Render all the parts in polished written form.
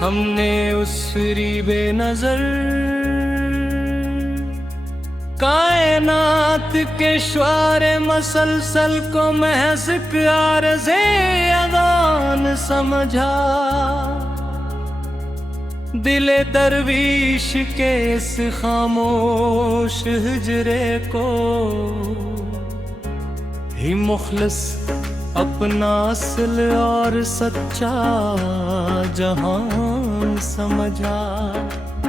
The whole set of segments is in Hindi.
हमने उस रीबे नजर कायनात के श्वारे मसलसल को महज आरज़े अज़ान समझा। दिले दरवीश के इस खामोश हिजरे को ही मुखलिस अपना असल और सच्चा जहान समझा।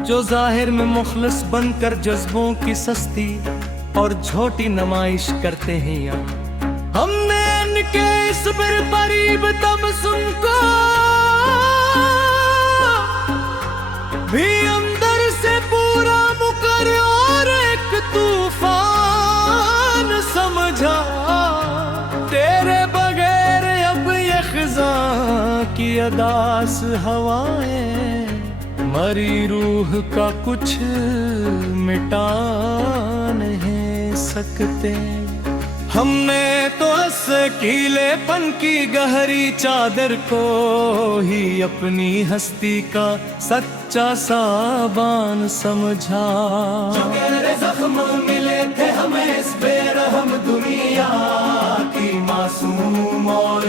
जो जाहिर में मुखलिस बनकर जज्बों की सस्ती और झोटी नुमाइश करते हैं यहाँ, हमने इनके इस बरीब तबस्सुम को भी अंदर से पूरा मुकर और एक तूफान समझा। तेरे बगैर अब ये खिज़ां की अदास हवाएं मरी रूह का कुछ मिटा नहीं सकते। हमने तो अकीलेपन की गहरी चादर को ही अपनी हस्ती का सच्चा साबान समझा। जो गहरे जख्म मिले थे हमें इस बेरहम दुनिया की मासूम और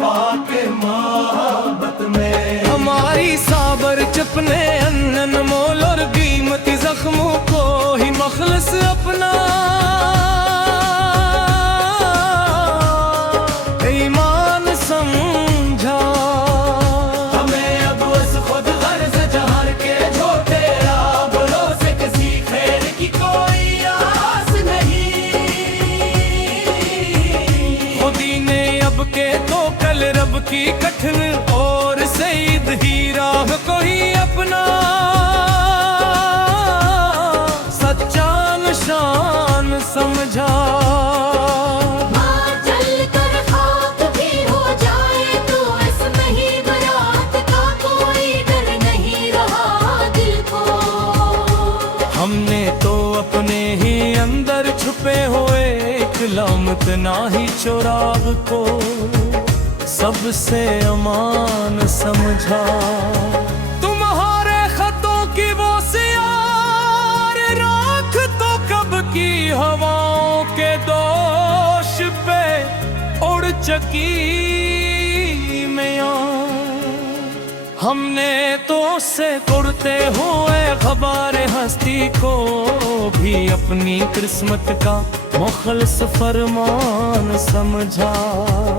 पाक मोहब्बत में, हमारी साबर चपने अनन मोल और कीमती जख्मों को ही मखलस अपना ईमान समझा। हमें अब उस खुद गर्ज जहर के झोटे राबरों से किसी खैर की कोई आस नहीं। खुदी ने अब के तो कल रब की कठिन और सईद ही राह को ही अपना सच्चा निशान समझा। हमने तो अपने ही अंदर छुपे हुए एक लामतनाही चुराग को सबसे अमान समझा। तुम्हारे खतों की वो सियार राख तो कब की हवाओं के दोष पे उड़ चकी में। हमने तो उससे उड़ते हुए ग़बारे हस्ती को भी अपनी किस्मत का मुखलिस फरमान समझा।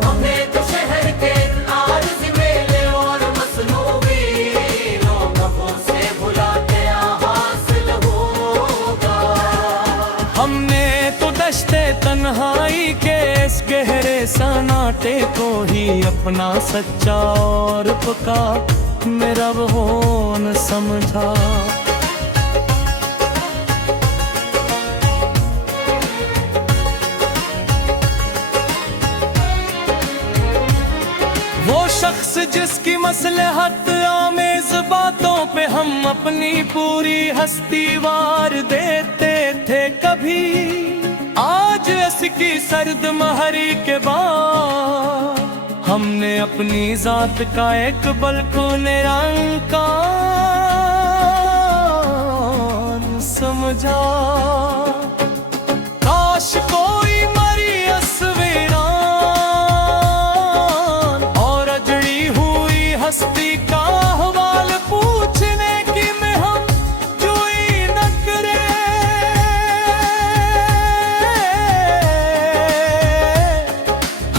हमने तो शहर के आर्ज़ मेले और मसनूबी लोगों से भुला के हासिल होगा। हमने तो दश्ते तन्हाई के इस गहरे सन्नाटे को ही अपना सच्चा और पक्का मेरा बहोन समझा। वो शख्स जिसकी मसलहत आमेज़ बातों पे हम अपनी पूरी हस्ती वार देते थे कभी, आज इसकी सर्द महरी के बाद हमने अपनी जात का एक बल्कु निरंकार समझा। काश कोई मरी अस्वीरान और अजड़ी हुई हस्ती का अहवाल पूछने की में हम जुई न करे।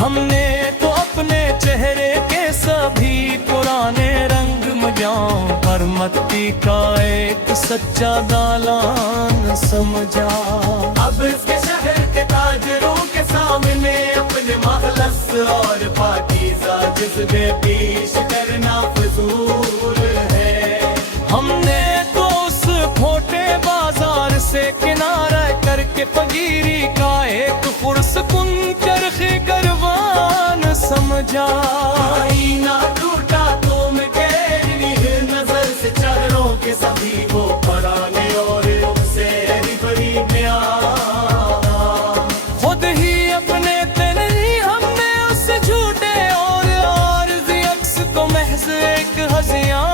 हमने तो अपने चेहरे के सभी पुराने रंग मजाओं पर मत्ती का एक सच्चा दालान समझा। अब इसके शहर के ताजरों के सामने अपने मखलस और पाकीज़ा जज्बे पेश करना फजूल है। हमने तो उस खोटे बाजार से किनारा करके फकीरी का एक पुरसकुन चरखे करवान समझा। आईना टूटा तुम गहरी नजर से चेहरों के सभी वो पराने और उनसे बड़ी प्यार खुद ही अपने तेरे ही हमने उस झूठे और आर्ज़ी अक्स को महज एक हज़ियां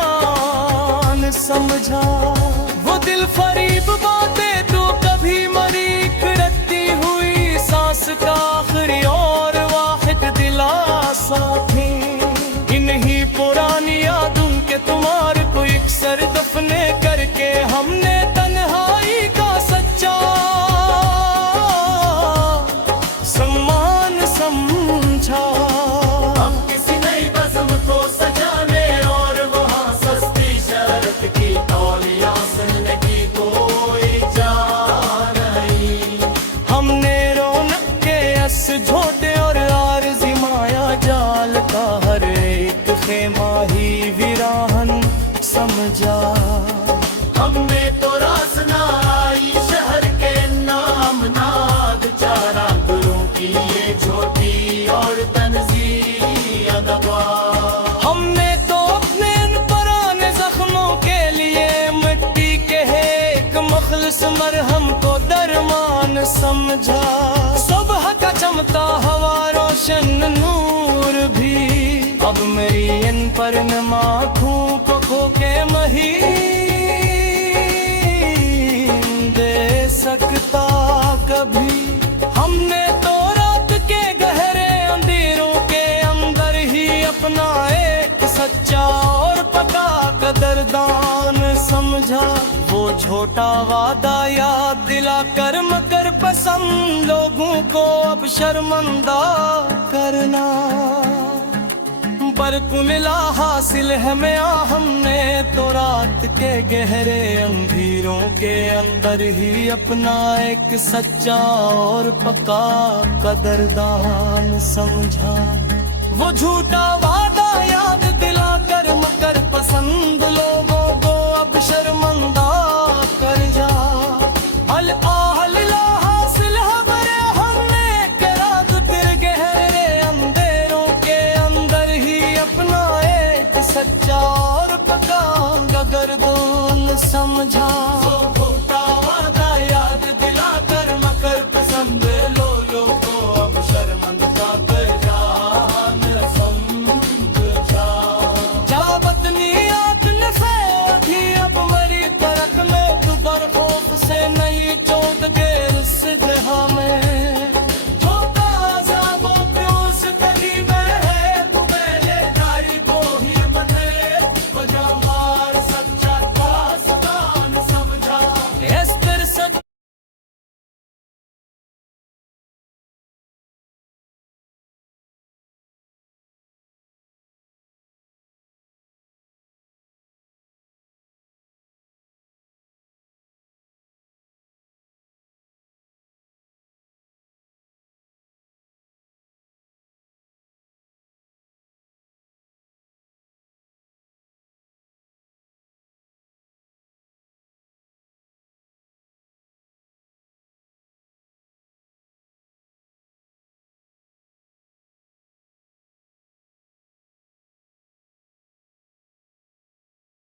मरहम को दरमान समझा। सुबह का चमता हवा रोशन नूर भी अब मेरी इन पर आँखों को खो के मही दे सकता कभी। हमने तो रात के गहरे अंधेरों के अंदर ही अपना एक सच्चा और पक्का कदरदान समझा। वो झूठा वादा याद दिला कर मगर पसंद लोगों को अब शर्मिंदा करना। बरकु मिला हासिल है मैं हमने तो रात के गहरे अंधेरों के अंदर ही अपना एक सच्चा और पक्का कदरदान समझा। वो झूठा वादा याद दिला कर मगर पसंद लोगों को अब शर्मिंदा